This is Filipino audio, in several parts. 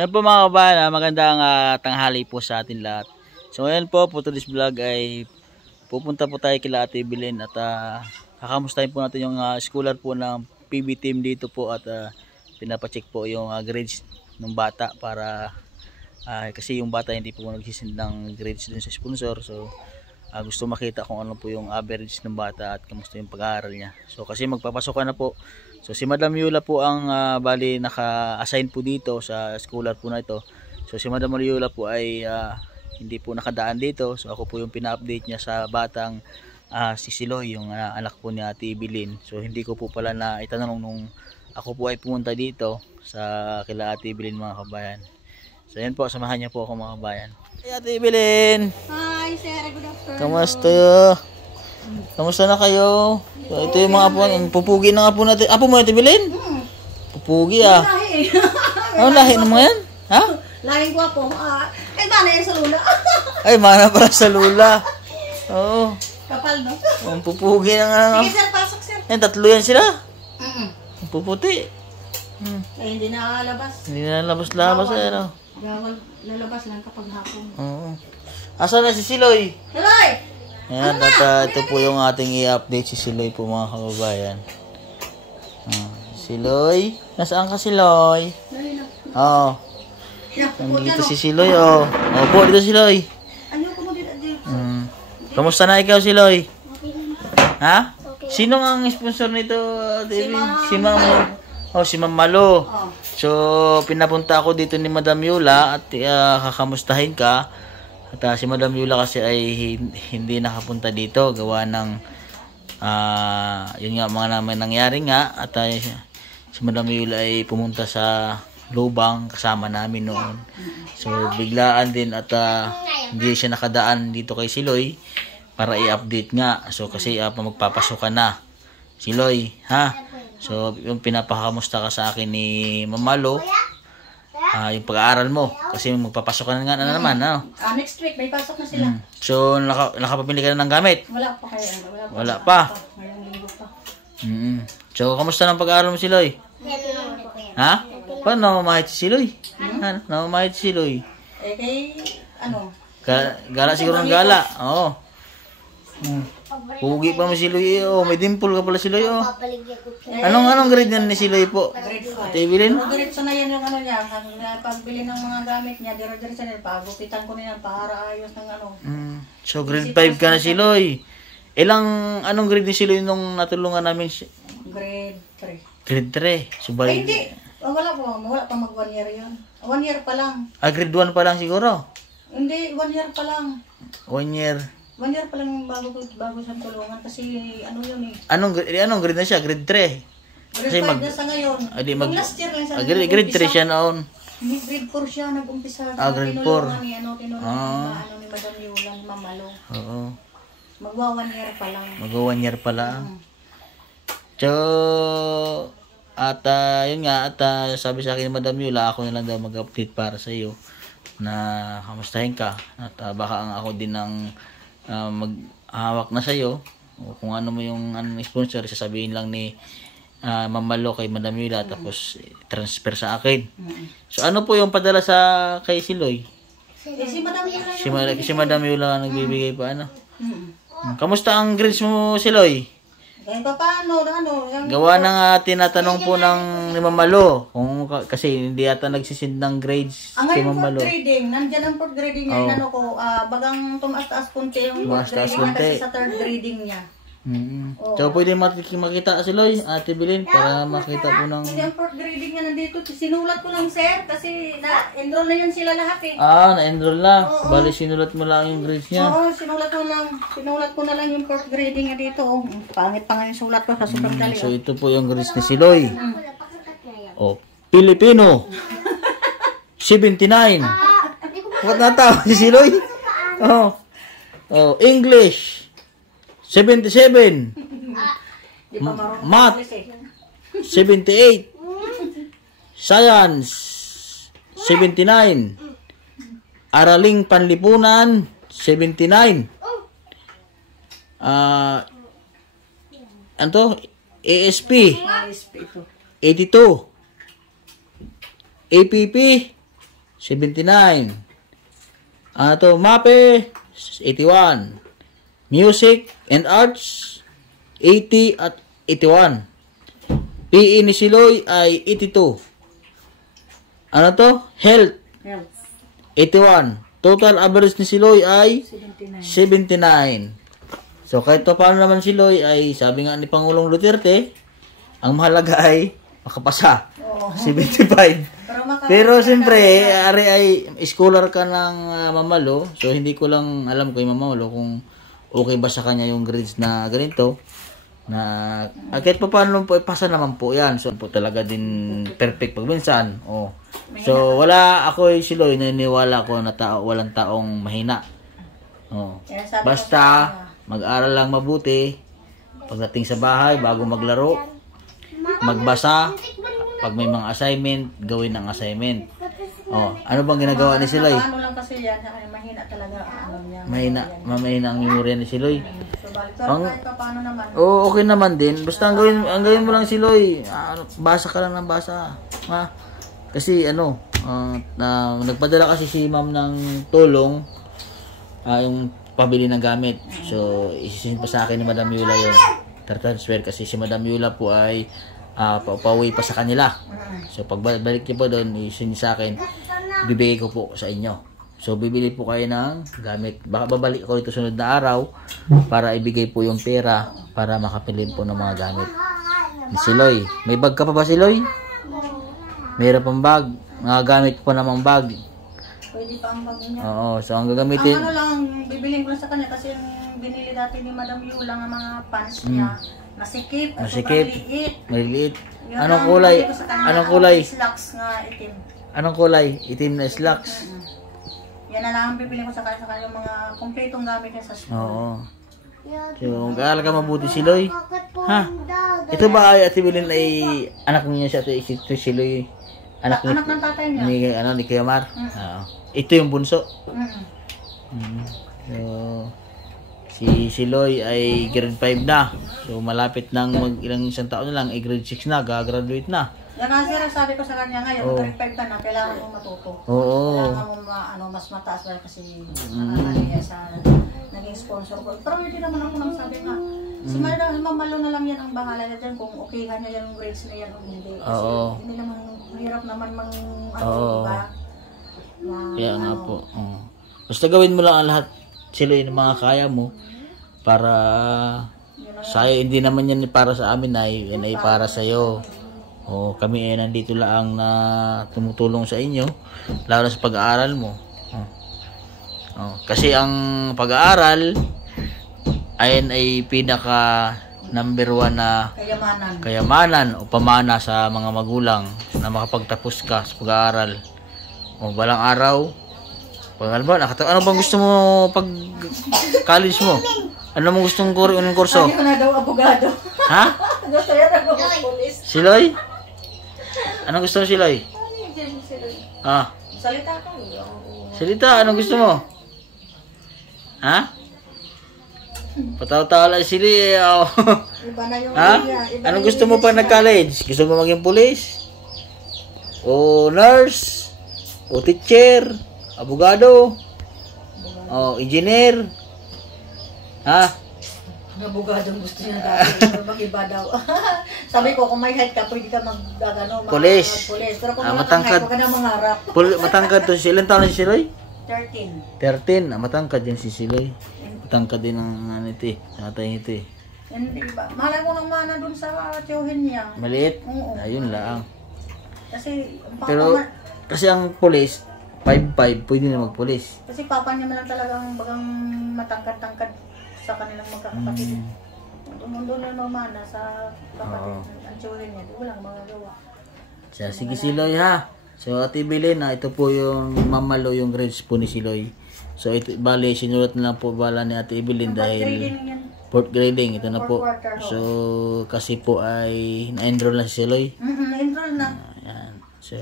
So yan po mga kabayan, magandang tanghali po sa atin lahat. So ngayon po, for today's vlog ay pupunta po tayo kila Ate Evelyn at kakamustahin po natin yung scholar po ng PB team dito po at pinapacheck po yung grades ng bata para kasi yung bata hindi po nagsisend ng grades dun sa sponsor. So gusto makita kung ano po yung average ng bata at kamusta yung pag-aaral niya. So kasi magpapasokan na po. So si Madam Yula po ang bali naka-assign po dito sa scholar po na ito. So si Madam Yula po ay hindi po nakadaan dito. So ako po yung pina-update niya sa batang si Siloy, yung anak po ni Ate Evelyn. So hindi ko po pala na itanong nung ako po ay pumunta dito sa kila Ate Evelyn mga kabayan. So yan po, samahan niya po ako mga kabayan. Hey Ate Evelyn! Hi sir, good afternoon. Kamusta? Kamusta na kayo? So, ito yung mga apo, pupugi na nga po natin. Apo mo Ate Evelyn? Pupugi Lahi. Ano lahi naman yan? Ha? Lahing gwapo. Eh, mana yan sa lula? Ay, mana para sa lula. Oo. Kapal, no? Ang pupugi na nga. Sige sir, pasok sir. Yan, tatlo yan sila. Ang puputi. Eh, hindi na lalabas. Hindi na labas-labas. Ano? Bawal lalabas lang kapag hapon. Oo. Asan na si Siloy? Tuloy! Ayan, at ito po yung ating i-update si Siloy po mga kababayan. Siloy? Nasaan ka Siloy? Oo. Nandito si Siloy, oh. Opo, dito Siloy. Ayoko mo dito. Kamusta na ikaw Siloy? Ha? Sino ang sponsor nito, David? Si Ma'am. Oh, si Ma'am Malo. So, pinapunta ako dito ni Madam Yula at kakamustahin ka. At si Madam Yula kasi ay hindi nakapunta dito gawa ng yun nga mga naman nangyari nga at si Madam Yula ay pumunta sa lubang kasama namin noon. So biglaan din at hindi siya nakadaan dito kay Siloy para i-update nga. So kasi magpapasukan na Siloy, ha? So yung pinapakamusta ka sa akin ni Mamalo yung pag-aaral mo kasi magpapasokan nga na naman, no? Next week may pasok na sila. So nakapamili ka na ng gamit? Wala pa kaya. Wala pa. Ngayong linggo pa. So kamusta ng pag-aaral mo Siloy? Ha? Paano namamahit si Siloy? Ano? Namamahit si Siloy? Eh kay ano? Gala siguro ng gala. Oo. Pugi pa mo si Siloy. Oh, may dimple ka pala Siloy. Oh. Anong grade na ni Siloy po? Grade 5. Ate Evelyn? Diretso na yan yung ano niya. Pagbili ng mga gamit niya, diretso na yan. Pagupitan ko na yan para ayos ng ano. So grade 5 ka na Siloy. Anong grade ni Siloy nung natulungan namin? Grade 3. Grade 3. So Ay, hindi. Wala pa mag 1 year yun. 1 year pa lang. Grade 1 pa lang siguro? Hindi, 1 year pa lang. 1 year. 1 year pa lang bago sa tulungan kasi ano yun eh. Anong grade na siya? Grade 3? Grade 5 na sa ngayon. Yung last year lang siya. Grade 3 siya noon. Hindi, grade 4 siya nag-umpisa. Grade 4. Tinulungan ni Madam Yula, ni Mamalo. Oo. Magwa 1 year pa lang. Magwa 1 year pa lang. So, at yun nga, at sabi sa akin ni Madam Yula, ako na lang daw mag-update para sa iyo na kamustahin ka. At baka ako din ang maghawak na sa iyo o kung ano mo yung sponsor, sasabihin lang ni Mamalo kay Madam Yula tapos transfer sa akin. So ano po yung padala sa kay Siloy? Si Madam Yula. Si Madam Yula nagbibigay pa ano? Kamusta ang grades mo Siloy? Eh, paano? Gawa na tinatanong po ng ni Mamalo kung kasi hindi ata nagsisend ng grades si Mamalo. Ang grading, nandiyan ang fourth grading niya, inano ko, bagang tumaas-taas kunti yung fourth grading niya kasi sa third grading niya. So pwede makita si Loy, Ate Evelyn, para makita po ng... Hindi ang fourth grading niya nandito, sinulat ko lang sir, kasi na-enroll na yan sila lahat eh. Na-enroll na. Bali sinulat mo lang yung grades niya. Oo, sinulat ko na lang yung fourth grading niya dito. Pangit pa nga yung sulat ko sa super dali. So ito po yung grades ni Siloy. Pilipino 79. Ba't natawa si Siloy? English 77. Math 78. Science 79. Araling Panlipunan 79. ASP 82. APP 79. Ano to? MAPE, 81. Music and Arts, 80 at 81. PE ni Siloy ay 82. Ano to? Health, 81. Total average ni Siloy ay 79. So kahit pa paano naman Siloy ay sabi nga ni Pangulong Duterte, ang mahalaga ay makapasa. 75. Pero siyempre, ari ay scholar ka ng Mamalo. So hindi ko lang alam kay Mamalo kung okay ba sa kanya yung grades na ganito. Na kahit pa paano po ipasa naman po yan. So po talaga din perfect pag minsan. Oh. So wala ako Siloy, naniniwala ko na walang taong mahina. Oh. Basta mag-aral lang mabuti. Pagdating sa bahay bago maglaro, magbasa. Pag may mga assignment, gawin ang assignment. Oh, ano bang ginagawa ni Siloy? Ano lang kasi yan, mahina talaga niya. Mahina ang memorya ni Siloy. So kahit pa paano naman. Oh, okay naman din. Basta ang gawin mo lang Siloy, basa ka lang ng basa. Ha? Kasi nagpadala kasi si Ma'am ng tulong yung pabili ng gamit. So, isisin pa sa akin ni Madam Yula yung transfer kasi si Madam Yula po ay pauwi pa sa kanila. So pagbalik niyo po doon, isin sa akin, bibigay ko po sa inyo. So bibili po kayo ng gamit. Baka babalik ko ito sunod na araw para ibigay po yung pera para makapili po ng mga gamit. Siloy, may bag ka pa ba Siloy? Mayroon pang bag. Mga gamit po namang bag. Pwede pa ang bag niya. Oo, so ang gagamitin. Ang lang, bibilin ko sa kanya kasi yung binili dati ni Madam Yula ng mga pants niya. Masikip. Maliliit. Anong kulay? Anong kulay? Slacks nga itim. Anong kulay? Itim na slacks. Yan na lang ang bibili ko sa kanya yung mga kompletong gamit niya sa school. Oo. So, mag-aaral ka mabuti Siloy. Ha? Ito ba ay Ate Bilin ay anak niya siya ito Siloy? Anak ng tatay niya. Ni Kuya Mar? Oo. Ito yung bunso. So, si Siloy ay grade 5 na. So, malapit nang ilang isang taon na lang, ay grade 6 na, gagraduate na. Yan nga sir, sabi ko sa kanya ngayon, grade 5 ka na, kailangan mo matuto. Kailangan mo mas mataas dahil kasi niya sa naging sponsor ko. Pero hindi naman ako nang sabi nga, si Mamalo na lang yan ang bahala na dyan kung okay ka niya yung grades na yan o hindi. Kasi hindi naman, hirap naman diba? Kaya nga po. Basta gawin mo lang ang lahat Siloy ng mga kaya mo para sa'yo, hindi naman yan para sa amin yan ay para sa'yo. Kami ay nandito lang na tumutulong sa inyo lalo na sa pag-aaral mo. Kasi ang pag-aaral ay pinaka number 1 na kayamanan o pamana sa mga magulang na makapagtapos ka sa pag-aaral. Balang araw ano bang gusto mo pag college mo? Ano mo gustong unang kurso? Sabi ko na daw abogado. Ha? Gusto yan ako mag-police. Siloy? Anong gusto mo Siloy? Salita ka. Salita, anong gusto mo? Ha? Pataw-tawa lang Siloy. Iba na yung Anong gusto mo pag nag-college? Gusto mo maging police? O nurse? O teacher? Abogado? O engineer? Ha? Abogado gusto niya dati. Mag-iba daw. Sabi ko, kung may height ka, pwede ka police. Pero kung wala kang height, huwag ka na mangarap. Matangkad to si Ilan taon na si Siloy? 13. 13. Matangkad din si Siloy. Matangkad din ang tatay ito Hindi ba? Malay ko nang mana dun sa tiyuhin niya. Maliit? Oo. Ayun lang. Kasi ang police 5'5", pwede na mag-police. Kasi papa niya man lang talagang bagang matangkad-tangkad sa kanilang magkakapatid. Mundo na mamana sa kapatid. Ang tiyuhin niya, walang magagawa. Sige Siloy ha. So Ate Bilin ito po yung Mamalo yung grades po ni Siloy. So ito bali sinulat na lang po bala ni Ate Bilin dahil 4th grading ito na po. So kasi po ay na-enroll na si Siloy. Na-enroll na. So,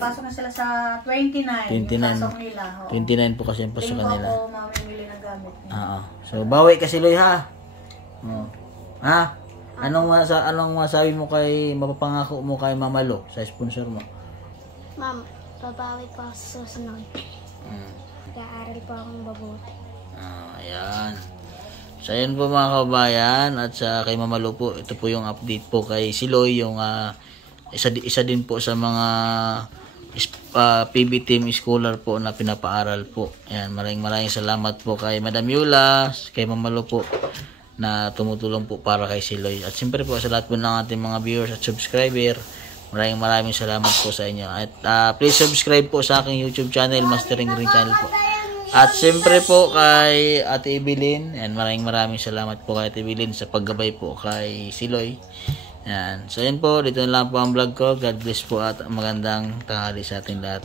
pasok na sila sa 29. 29. Pasok nila. 29 po kasi ang pasok nila. Tingko ko mamimili ng gamit niya. So, bawi ka Siloy ha. Ha? Anong masabi mo kay mapapangako mo kay Mamalo sa sponsor mo? Babawi po ako sa susunod. Kaya-aral po akong mabuti. Ayan. So, ayan po mga kabayan. At sa kay Mama Lu po, ito po yung update po kay Siloy. Yung isa din po sa mga PB team scholar po na pinapaaral po. Ayan, maraming salamat po kay Madam Yula, kay Mama Lu po na tumutulong po para kay Siloy. At siyempre po sa lahat po ng ating mga viewers at subscriber, maraming salamat po sa inyo. At please subscribe po sa aking YouTube channel, Mastering Green Channel po. At siyempre po kay Ate Evelyn, and maraming salamat po kay Ate Evelyn sa paggabay po kay Siloy. Yan. So yun po, dito na lang po ang vlog ko. God bless po at magandang tanghali sa ating lahat.